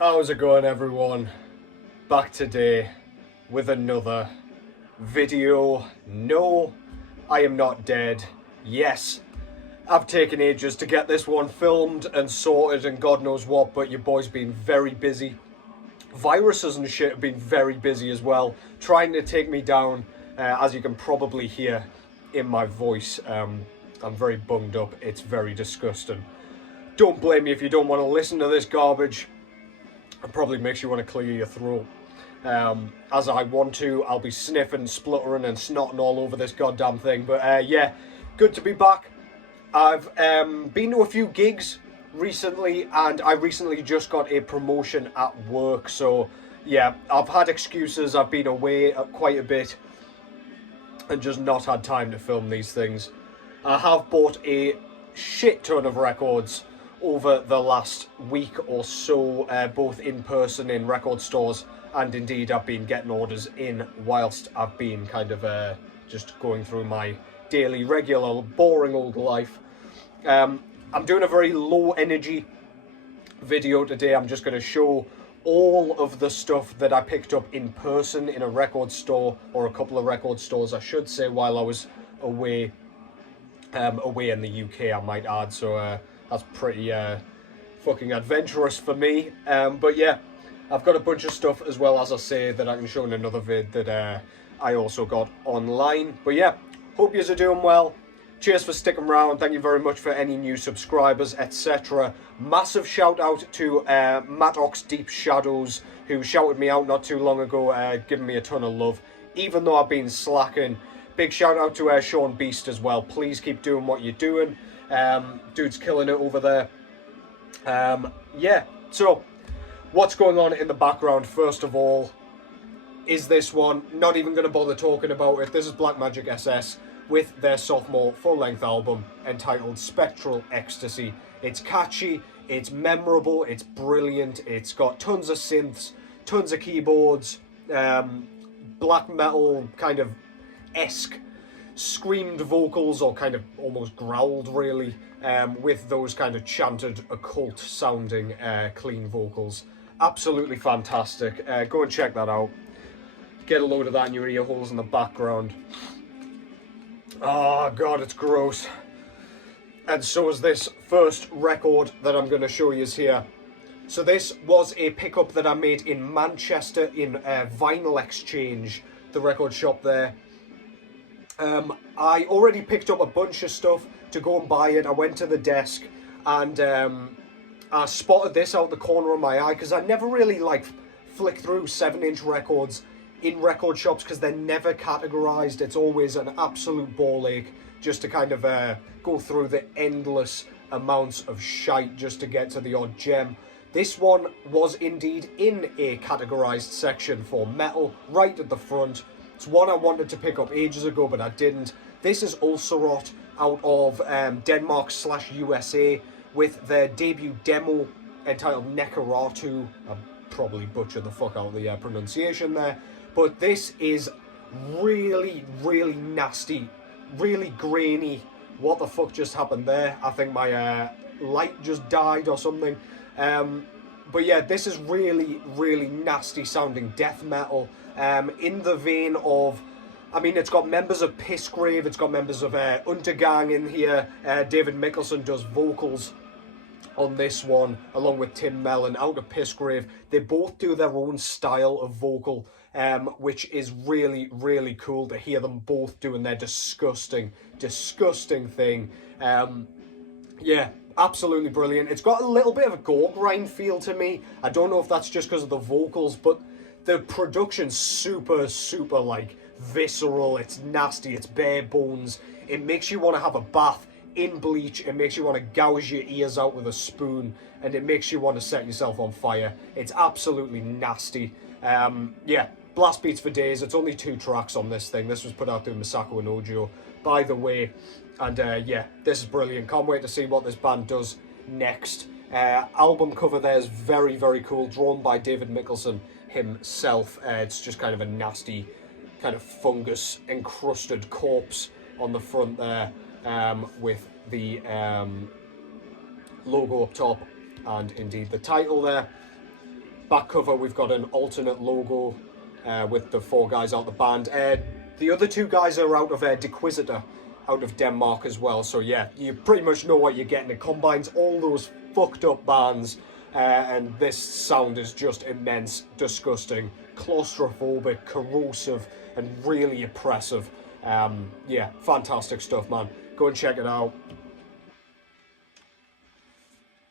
How's it going, everyone? Back today with another video. No, I am not dead. Yes, I've taken ages to get this one filmed and sorted and God knows what, but your boy's been very busy. Viruses and shit have been very busy as well, trying to take me down, as you can probably hear in my voice. I'm very bunged up. It's very disgusting. Don't blame me if you don't want to listen to this garbage. It probably makes you want to clear your throat. As I want to, I'll be sniffing, spluttering and snotting all over this goddamn thing. But yeah, good to be back. I've been to a few gigs recently, and I recently just got a promotion at work. So yeah, I've had excuses. I've been away quite a bit and just not had time to film these things. I have bought a shit ton of records over the last week or so, both in person in record stores, and indeed I've been getting orders in whilst I've been kind of just going through my daily, regular, boring old life. I'm doing a very low energy video today. I'm just going to show all of the stuff that I picked up in person in a record store, or a couple of record stores I should say, while I was away in the UK, I might add. So that's pretty fucking adventurous for me. But yeah, I've got a bunch of stuff as well, as I say, that I can show in another vid that I also got online. But yeah, hope yous are doing well. Cheers for sticking around. Thank you very much for any new subscribers, etc. Massive shout out to Mattox Deep Shadows, who shouted me out not too long ago, giving me a ton of love, even though I've been slacking. Big shout out to Sean Beast as well. Please keep doing what you're doing. Dude's killing it over there. Yeah, so what's going on in the background, first of all, is this one. Not even going to bother talking about it. This is Black Magic SS with their sophomore full-length album entitled Spectral Ecstasy. It's catchy, it's memorable, it's brilliant, it's got tons of synths, tons of keyboards, black metal kind of esque screamed vocals, or kind of almost growled really, with those kind of chanted occult sounding clean vocals. Absolutely fantastic. Go and check that out. Get a load of that in your ear holes in the background. Oh god, it's gross. And so is this first record that I'm going to show you here. So this was a pickup that I made in Manchester in Vinyl Exchange, the record shop there. I already picked up a bunch of stuff to go and buy it. I went to the desk and I spotted this out the corner of my eye, because I never really flick through 7-inch records in record shops because they're never categorized. It's always an absolute ball ache just to kind of go through the endless amounts of shite just to get to the odd gem. This one was indeed in a categorized section for metal, right at the front. It's one I wanted to pick up ages ago, but I didn't. This is Ulcerot out of Denmark/USA with their debut demo entitled Necrot. I probably butchered the fuck out of the pronunciation there. But this is really, really nasty, really grainy. What the fuck just happened there? I think my light just died or something. But yeah, this is really, really nasty sounding death metal. In the vein of, I mean, it's got members of Pissgrave, it's got members of Untergang in here. David Mikkelsen does vocals on this one, along with Tim Mellon out of Pissgrave. They both do their own style of vocal, which is really, really cool to hear them both doing their disgusting, disgusting thing. Yeah, absolutely brilliant. It's got a little bit of a gore grind feel to me. I don't know if that's just because of the vocals, but the production's super, super visceral. It's nasty, it's bare bones. It makes you want to have a bath in bleach. It makes you want to gouge your ears out with a spoon, and it makes you want to set yourself on fire. It's absolutely nasty. Yeah, blast beats for days. It's only 2 tracks on this thing. This was put out through Misako and Ojo, by the way. And yeah, this is brilliant. Can't wait to see what this band does next. Album cover there is very, very cool, drawn by David Mikkelsen himself. It's just kind of a nasty, kind of fungus encrusted corpse on the front there, with the logo up top and indeed the title there. Back cover, we've got an alternate logo with the 4 guys out the band. The other 2 guys are out of Dequisitor, out of Denmark as well. So yeah, you pretty much know what you're getting. It combines all those fucked up bands, and this sound is just immense, disgusting, claustrophobic, corrosive, and really oppressive. Yeah, fantastic stuff, man. Go and check it out.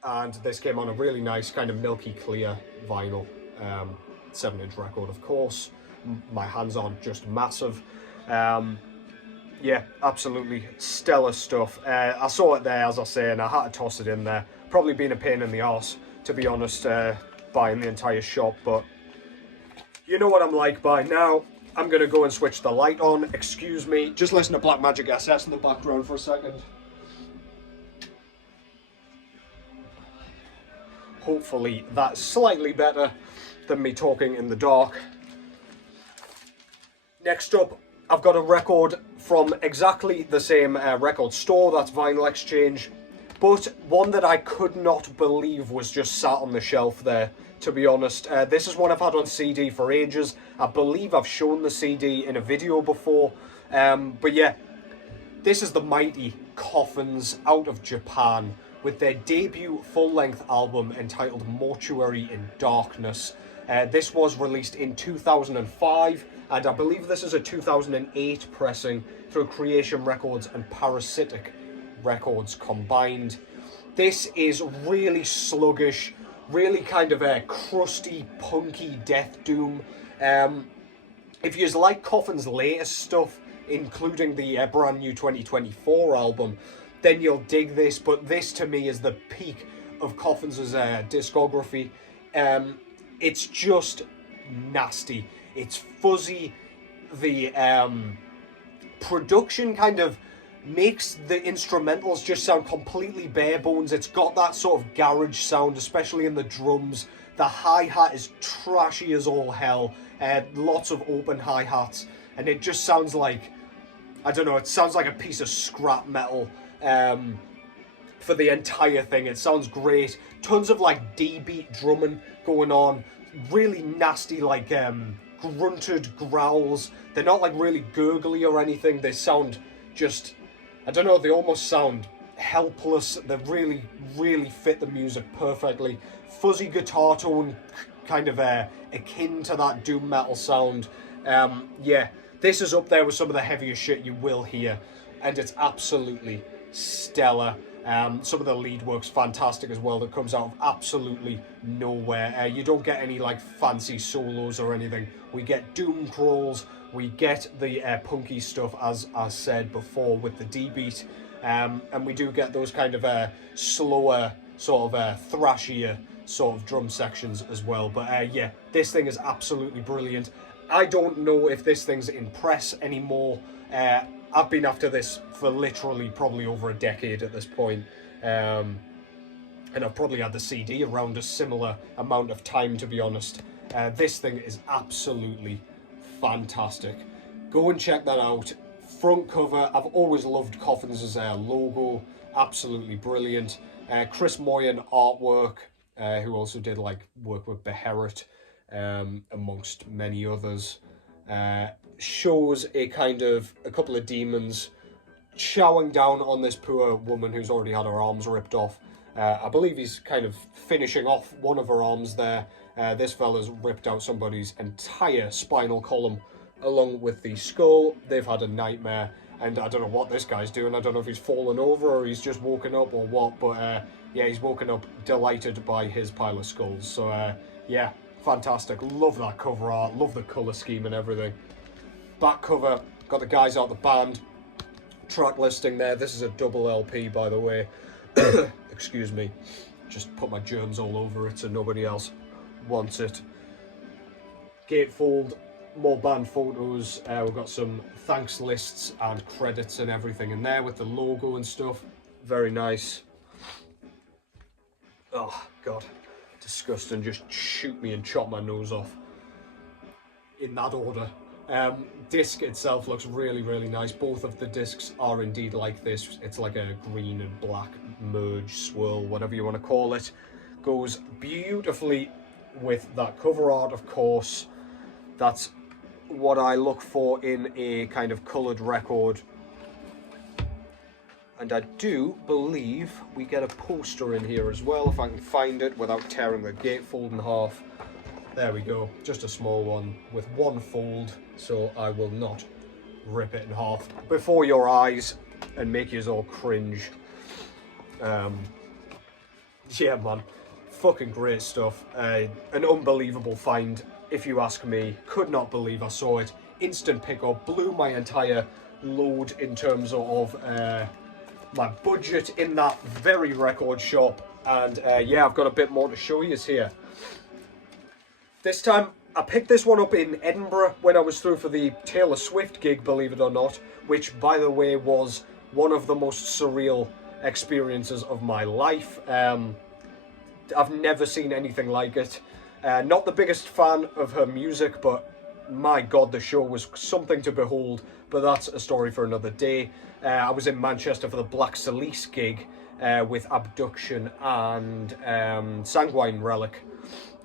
And this came on a really nice kind of milky clear vinyl, 7-inch record, of course. My hands on just massive. Yeah, absolutely stellar stuff. I saw it there, as I say, and I had to toss it in there. Probably been a pain in the arse, to be honest, buying the entire shop, but you know what I'm like by now. I'm gonna go and switch the light on. Excuse me, just listen to Black Magic SS in the background for a second. Hopefully that's slightly better than me talking in the dark. Next up, I've got a record from exactly the same record store, that's Vinyl Exchange, but one that I could not believe was just sat on the shelf there, to be honest. This is one I've had on CD for ages. I believe I've shown the CD in a video before, but yeah, this is the mighty Coffins out of Japan, with their debut full-length album entitled Mortuary in Darkness. This was released in 2005, and I believe this is a 2008 pressing through Creation Records and Parasitic Records combined. This is really sluggish, really kind of a crusty, punky death doom. If you like Coffin's latest stuff, including the brand new 2024 album, then you'll dig this, but this to me is the peak of Coffins' discography. It's just nasty. It's fuzzy. The production kind of makes the instrumentals just sound completely bare bones. It's got that sort of garage sound, especially in the drums. The hi-hat is trashy as all hell. Lots of open hi-hats, and it just sounds like, I don't know, it sounds like a piece of scrap metal. For the entire thing, it sounds great. Tons of like D-beat drumming going on, really nasty like grunted growls. They're not like really gurgly or anything. They sound just, I don't know, they almost sound helpless. They really, really fit the music perfectly. Fuzzy guitar tone, kind of akin to that doom metal sound. Yeah, this is up there with some of the heaviest shit you will hear, and it's absolutely stellar. Some of the lead work's fantastic as well, that comes out of absolutely nowhere. You don't get any like fancy solos or anything. We get doom crawls, we get the punky stuff, as I said before, with the D-beat, and we do get those kind of slower, sort of thrashier sort of drum sections as well. But yeah, this thing is absolutely brilliant. I don't know if this thing's in press anymore. I've been after this for literally probably over a decade at this point, and I've probably had the CD around a similar amount of time, to be honest. This thing is absolutely fantastic. Go and check that out. Front cover, I've always loved Coffins' logo, absolutely brilliant. Chris Moyen artwork, who also did like work with Beherit, amongst many others. Shows a couple of demons chowing down on this poor woman who's already had her arms ripped off. I believe he's kind of finishing off one of her arms there. This fella's ripped out somebody's entire spinal column along with the skull. They've had a nightmare, and I don't know what this guy's doing. I don't know if he's fallen over or he's just woken up or what, but yeah, he's woken up delighted by his pile of skulls. So yeah, fantastic. Love that cover art, love the colour scheme and everything. Back cover, got the guys out the band, track listing there. This is a double LP, by the way. Excuse me, just put my germs all over it so nobody else wants it. Gatefold, more band photos. We've got some thanks lists and credits and everything in there with the logo and stuff. Very nice. Oh god, disgusting. Just shoot me and chop my nose off in that order. Disc itself looks really, really nice. Both of the discs are indeed like this. It's like a green and black merge, swirl, whatever you want to call it. Goes beautifully with that cover art, of course. That's what I look for in a kind of coloured record. And I do believe we get a poster in here as well, if I can find it without tearing the gatefold in half. There we go, just a small one with one fold, so I will not rip it in half before your eyes and make you all cringe. Yeah, man, fucking great stuff. An unbelievable find, if you ask me. Could not believe I saw it. Instant pickup, blew my entire load in terms of my budget in that very record shop. And yeah, I've got a bit more to show you here. This time, I picked this one up in Edinburgh when I was through for the Taylor Swift gig, believe it or not, which, by the way, was one of the most surreal experiences of my life. I've never seen anything like it. Not the biggest fan of her music, but my God, the show was something to behold. But that's a story for another day. I was in Manchester for the Black Salice gig with Abduction and Sanguine Relic,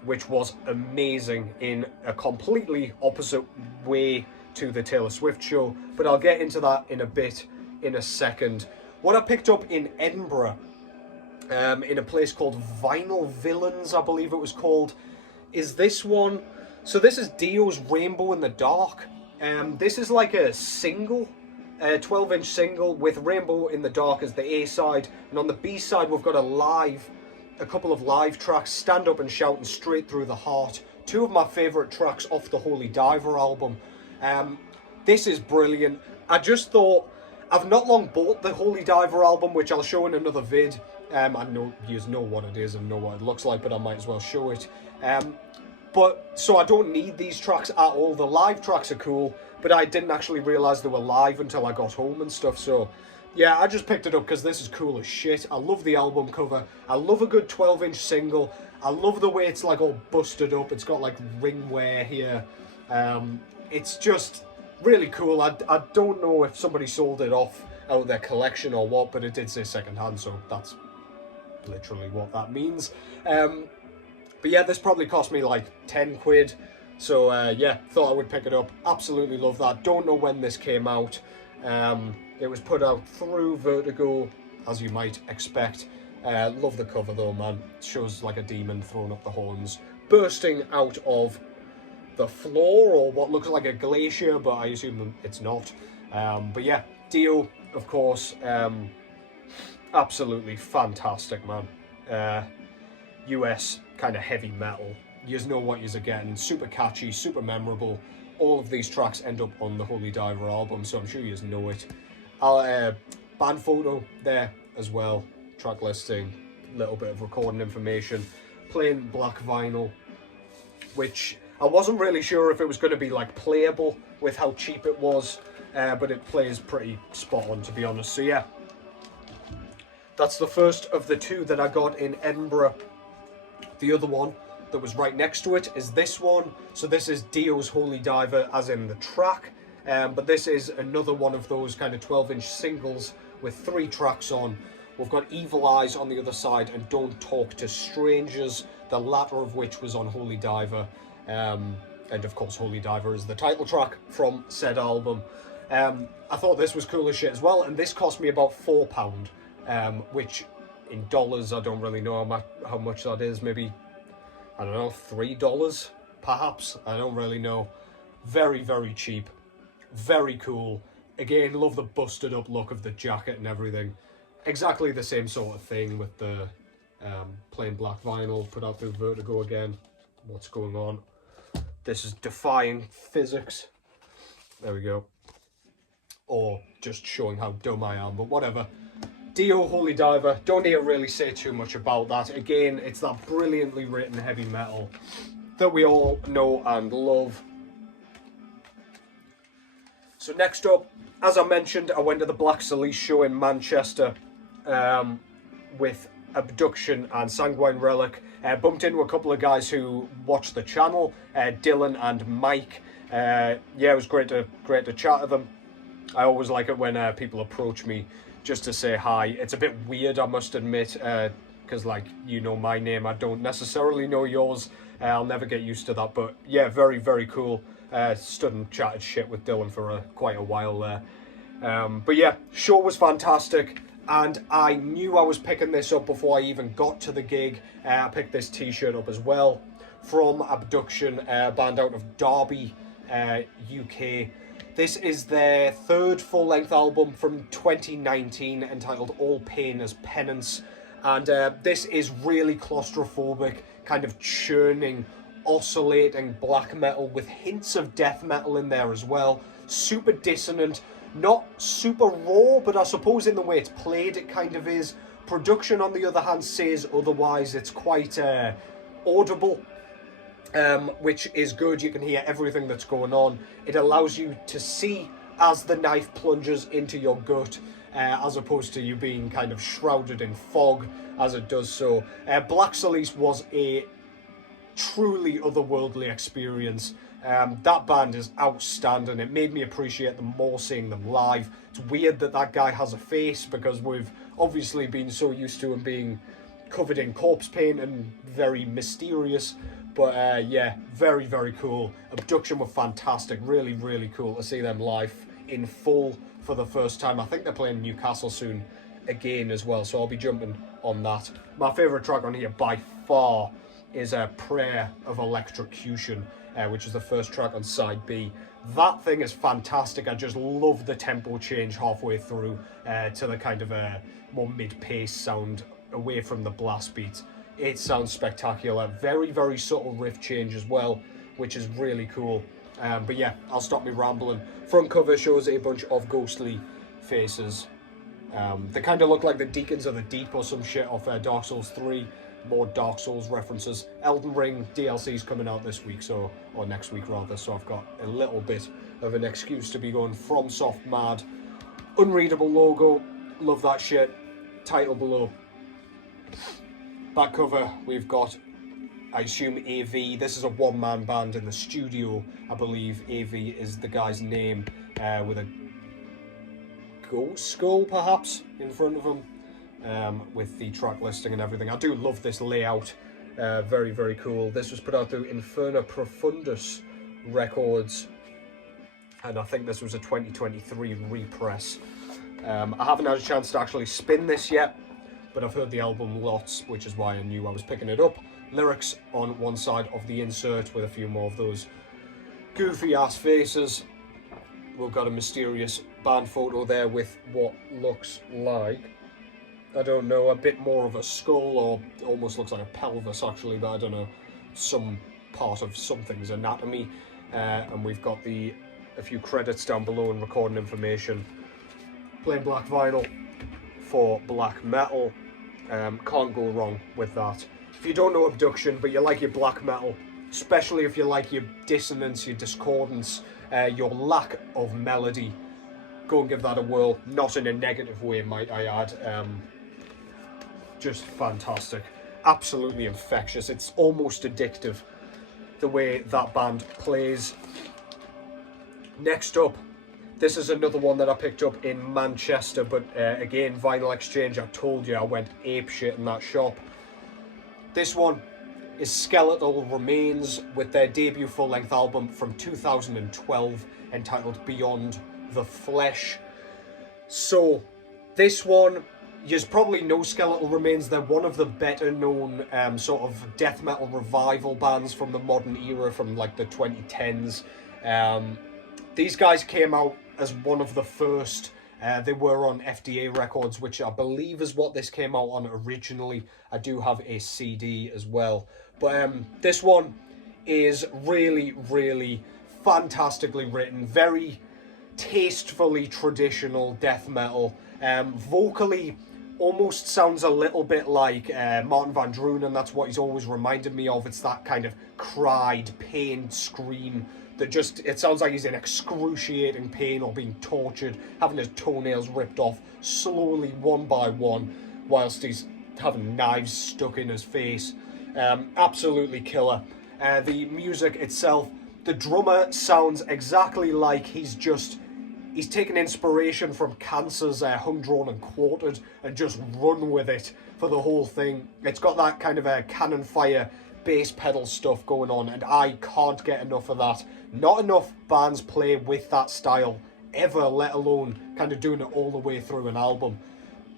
which was amazing in a completely opposite way to the Taylor Swift show. But I'll get into that in a bit, in a second. What I picked up in Edinburgh, in a place called Vinyl Villains, I believe it was called, is this one. So this is Dio's Rainbow in the Dark. This is like a single, 12-inch single with Rainbow in the Dark as the A-side. And on the B-side, we've got a couple of live tracks, Stand Up and Shout and Straight Through the Heart. Two of my favourite tracks off the Holy Diver album. This is brilliant. I just thought, I've not long bought the Holy Diver album, which I'll show in another vid. I know you know what it is and know what it looks like, but I might as well show it. So I don't need these tracks at all. The live tracks are cool, but I didn't actually realise they were live until I got home and stuff. So yeah, I just picked it up because this is cool as shit. I love the album cover. I love a good 12-inch single. I love the way it's like all busted up. It's got like ring wear here. It's just really cool. I don't know if somebody sold it off out of their collection or what, but it did say secondhand, so that's literally what that means. But yeah, this probably cost me like 10 quid. So yeah, thought I would pick it up. Absolutely love that. Don't know when this came out. It was put out through Vertigo, as you might expect. Love the cover though, man. It shows like a demon throwing up the horns, bursting out of the floor, or what looks like a glacier, but I assume it's not. But yeah, Dio, of course, absolutely fantastic, man. US kind of heavy metal. You know what you're getting. Super catchy, super memorable. All of these tracks end up on the Holy Diver album, so I'm sure you know it. Band photo there as well. Track listing, little bit of recording information. Plain black vinyl, which I wasn't really sure if it was going to be like playable with how cheap it was, but it plays pretty spot on, to be honest. So yeah, that's the first of the two that I got in Edinburgh. The other one that was right next to it is this one. So this is Dio's Holy Diver, as in the track, but this is another one of those kind of 12-inch singles with 3 tracks on. We've got Evil Eyes on the other side and Don't Talk to Strangers, the latter of which was on Holy Diver. And of course Holy Diver is the title track from said album. I thought this was cool as shit as well, and this cost me about £4, which in dollars I don't really know how much that is. Maybe, I don't know, $3 perhaps, I don't really know. Very, very cheap, very cool. Again, love the busted up look of the jacket and everything. Exactly the same sort of thing with the plain black vinyl put out through Vertigo again. What's going on? This is defying physics. There we go. Or just showing how dumb I am, but whatever. Dio Holy Diver, don't need to really say too much about that. Again, it's that brilliantly written heavy metal that we all know and love. So next up, as I mentioned, I went to the Black Salice show in Manchester with Abduction and Sanguine Relic. Bumped into a couple of guys who watch the channel, Dylan and Mike. Yeah, it was great to chat to them. I always like it when people approach me just to say hi. It's a bit weird, I must admit, because like, you know my name, I don't necessarily know yours, I'll never get used to that, but yeah, very, very cool. Stood and chatted shit with Dylan for quite a while there. But yeah, show was fantastic, and I knew I was picking this up before I even got to the gig. I picked this t-shirt up as well from Abduction, band out of Derby, UK. This is their third full-length album from 2019 entitled All Pain as Penance, and this is really claustrophobic, kind of churning, oscillating black metal with hints of death metal in there as well. Super dissonant, not super raw, but I suppose in the way it's played it kind of is. Production, on the other hand, says otherwise. It's quite audible, which is good. You can hear everything that's going on. It allows you to see as the knife plunges into your gut, as opposed to you being kind of shrouded in fog as it does so. Black Salice was a truly otherworldly experience. That band is outstanding. It made me appreciate them more seeing them live. It's weird that that guy has a face, because we've obviously been so used to him being covered in corpse paint and very mysterious. But yeah, very, very cool. Abduction were fantastic. Really, really cool to see them live in full for the first time. I think they're playing Newcastle soon again as well, so I'll be jumping on that. My favourite track on here by far is Prayer of Electrocution, which is the first track on side B. That thing is fantastic. I just love the tempo change halfway through to the kind of more mid-pace sound away from the blast beats. It sounds spectacular. Very, very subtle riff change as well, which is really cool. But yeah, I'll stop me rambling. Front cover shows a bunch of ghostly faces. They kind of look like the Deacons of the Deep or some shit off Dark Souls 3. More Dark Souls references. Elden Ring DLC's coming out this week, or next week rather, so I've got a little bit of an excuse to be going FromSoft mad. Unreadable logo, love that shit. Title below. Back cover, we've got, I assume, AV. This is a one-man band in the studio, I believe. AV is the guy's name, with a ghost skull, perhaps, in front of him. With the track listing and everything. I do love this layout. Very, very cool. This was put out through Inferno Profundus Records, and I think this was a 2023 repress. I haven't had a chance to actually spin this yet, but I've heard the album lots, which is why I knew I was picking it up. Lyrics on one side of the insert with a few more of those goofy ass faces. We've got a mysterious band photo there with what looks like, I don't know, a bit more of a skull, or almost looks like a pelvis actually, but I don't know, some part of something's anatomy. And we've got a few credits down below and recording information. Plain black vinyl for black metal. Can't go wrong with that. If you don't know Abduction, but you like your black metal, especially if you like your dissonance, your discordance, your lack of melody, go and give that a whirl. Not in a negative way, might I add. Just fantastic. Absolutely infectious. It's almost addictive, the way that band plays. Next up, this is another one that I picked up in Manchester, but again, Vinyl Exchange. I told you I went apeshit in that shop. This one is Skeletal Remains with their debut full-length album from 2012 entitled Beyond the Flesh. So, this one, you probably know Skeletal Remains. They're one of the better known sort of death metal revival bands from the modern era, from like the 2010s. These guys came out as one of the first. They were on FDA Records, which I believe is what this came out on originally. I do have a CD as well. But this one is really, really fantastically written. Very tastefully traditional death metal. Vocally, almost sounds a little bit like Martin Van Drunen. That's what he's always reminded me of. It's that kind of cried, pained scream that just, it sounds like he's in excruciating pain or being tortured, having his toenails ripped off slowly one by one whilst he's having knives stuck in his face. Absolutely killer. The music itself, the drummer sounds exactly like he's taken inspiration from Cancer's Hung, Drawn and Quartered and just run with it for the whole thing. It's got that kind of a cannon fire bass pedal stuff going on, and I can't get enough of that. Not enough bands play with that style ever, let alone kind of doing it all the way through an album.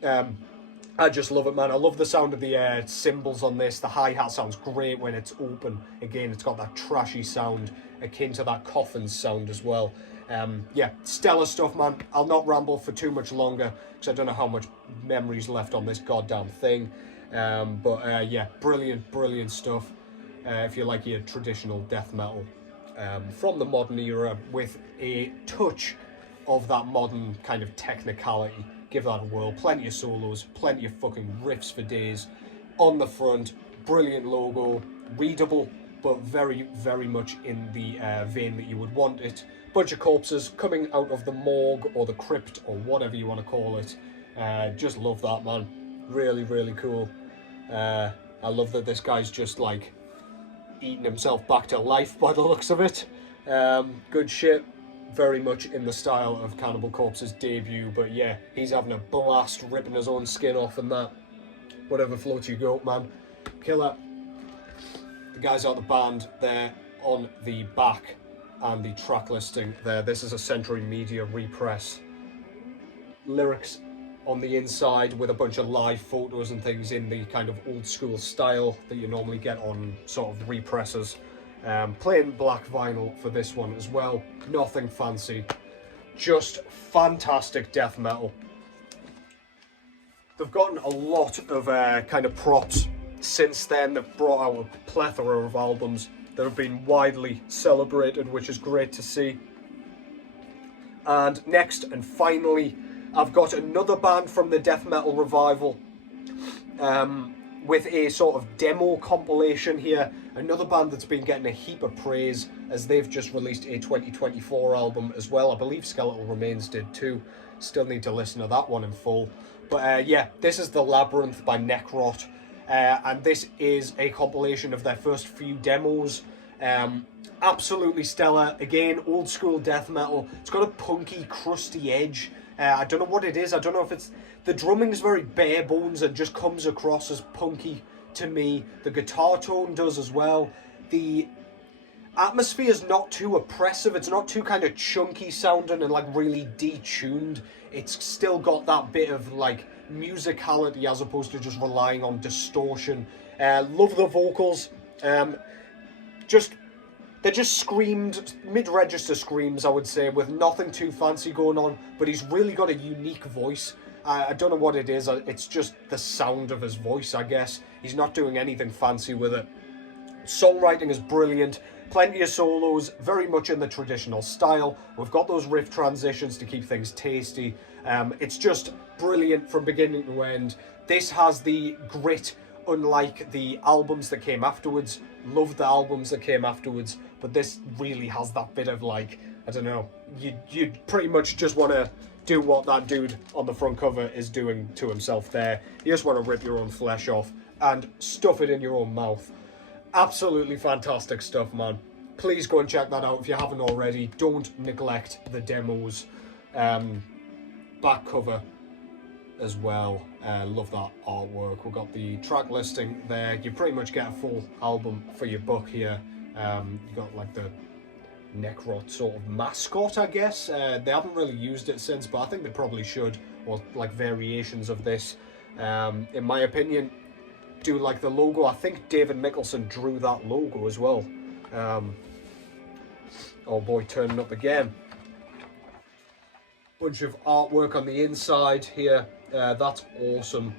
I just love it, man. I love the sound of the cymbals on this. The hi-hat sounds great when it's open. Again, it's got that trashy sound akin to that Coffins sound as well. Yeah, stellar stuff, man. I'll not ramble for too much longer because I don't know how much memory's left on this goddamn thing. Yeah, brilliant stuff. If you like your traditional death metal from the modern era with a touch of that modern kind of technicality. Give that a whirl. Plenty of solos, plenty of fucking riffs for days. On the front, brilliant logo, readable, but very much in the vein that you would want it. Bunch of corpses coming out of the morgue or the crypt or whatever you want to call it. Just love that, man. Really cool. I love that this guy's just like eating himself back to life by the looks of it. Good shit. Very much in the style of Cannibal Corpse's debut, but yeah, he's having a blast ripping his own skin off and that. Whatever floats your goat, man. Killer. The guys out the band there on the back and the track listing there. This is a Century Media repress. Lyrics on the inside with a bunch of live photos and things in the kind of old school style that you normally get on sort of represses. Plain black vinyl for this one as well. Nothing fancy. Just fantastic death metal. They've gotten a lot of kind of props since then. They've brought out a plethora of albums that have been widely celebrated, which is great to see. And next and finally, I've got another band from the death metal revival with a sort of demo compilation here. Another band that's been getting a heap of praise as they've just released a 2024 album as well. I believe Skeletal Remains did too. Still need to listen to that one in full. But yeah, this is The Labyrinth by Necrot. And this is a compilation of their first few demos. Absolutely stellar. Again, old school death metal. It's got a punky, crusty edge. I don't know what it is. I don't know if it's... The drumming is very bare bones and just comes across as punky to me. The guitar tone does as well. The atmosphere is not too oppressive. It's not too kind of chunky sounding and like really detuned. It's still got that bit of like musicality as opposed to just relying on distortion. Love the vocals. They're just screamed, mid-register screams, I would say, with nothing too fancy going on, but he's really got a unique voice. I don't know what it is, it's just the sound of his voice, I guess. He's not doing anything fancy with it. Songwriting is brilliant, plenty of solos, very much in the traditional style. We've got those riff transitions to keep things tasty. It's just brilliant from beginning to end. This has the grit, unlike the albums that came afterwards. Love the albums that came afterwards, but this really has that bit of like, I don't know, you pretty much just want to do what that dude on the front cover is doing to himself there. You just want to rip your own flesh off and stuff it in your own mouth. Absolutely fantastic stuff, man. Please go and check that out if you haven't already. Don't neglect the demos. Back cover as well. Love that artwork. We've got the track listing there. You pretty much get a full album for your buck here. You got like the Necrot sort of mascot, I guess. They haven't really used it since, but I think they probably should, or like variations of this. In my opinion, do like the logo. I think David Mickelson drew that logo as well. Oh boy, turning up again. Bunch of artwork on the inside here. That's awesome.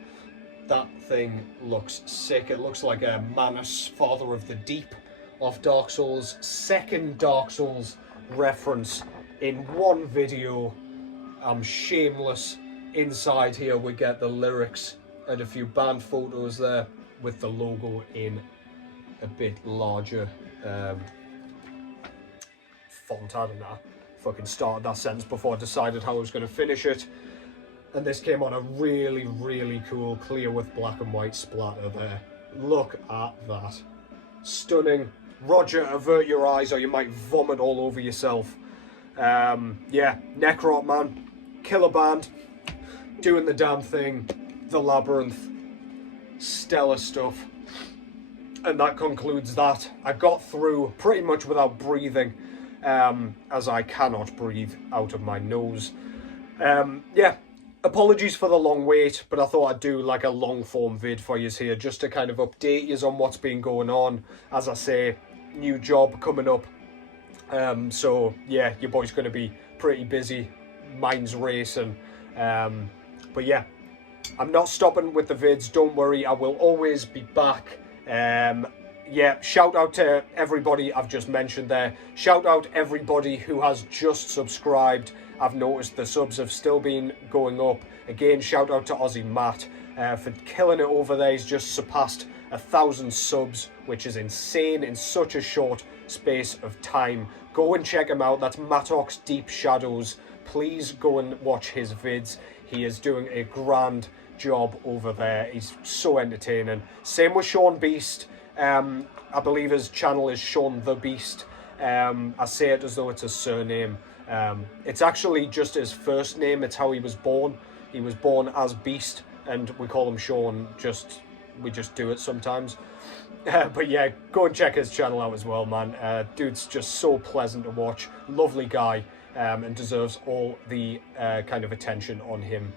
That thing looks sick. It looks like a Manus, Father of the Deep of Dark Souls. Second Dark Souls reference in one video. I'm shameless. Inside here we get the lyrics and a few band photos there with the logo in a bit larger font. I don't know. Fucking started that sentence before I decided how I was going to finish it. And this came on a really cool clear with black and white splatter there. Look at that. Stunning. Roger, avert your eyes or you might vomit all over yourself. Yeah, Necrot, man. Killer band. Doing the damn thing. The Labyrinth. Stellar stuff. And that concludes that. I got through pretty much without breathing, as I cannot breathe out of my nose. Yeah, apologies for the long wait, but I thought I'd do like a long form vid for you here, just to kind of update you on what's been going on. As I say, new job coming up. So yeah, your boy's going to be pretty busy. Mine's racing. But yeah, I'm not stopping with the vids. Don't worry, I will always be back. Yeah, shout out to everybody I've just mentioned there. Shout out everybody who has just subscribed. I've noticed the subs have still been going up. Again, shout out to Aussie Matt for killing it over there. He's just surpassed 1,000 subs, which is insane in such a short space of time. Go and check him out. That's Mattox Deep Shadows. Please go and watch his vids. He is doing a grand job over there. He's so entertaining. Same with Sean Beast. I believe his channel is Sean the Beast. I say it as though it's his surname. It's actually just his first name. It's how he was born. He was born as Beast, and we call him Sean. We just do it sometimes. But yeah, go and check his channel out as well, man. Dude's just so pleasant to watch. Lovely guy, and deserves all the kind of attention on him.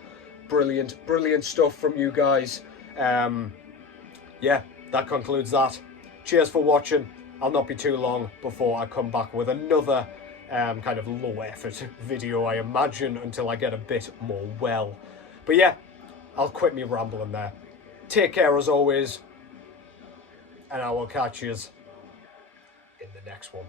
Brilliant stuff from you guys. Yeah, that concludes that. Cheers for watching. I'll not be too long before I come back with another kind of low effort video, I imagine, until I get a bit more well. But yeah, I'll quit me rambling there. Take care as always, and I will catch you in the next one.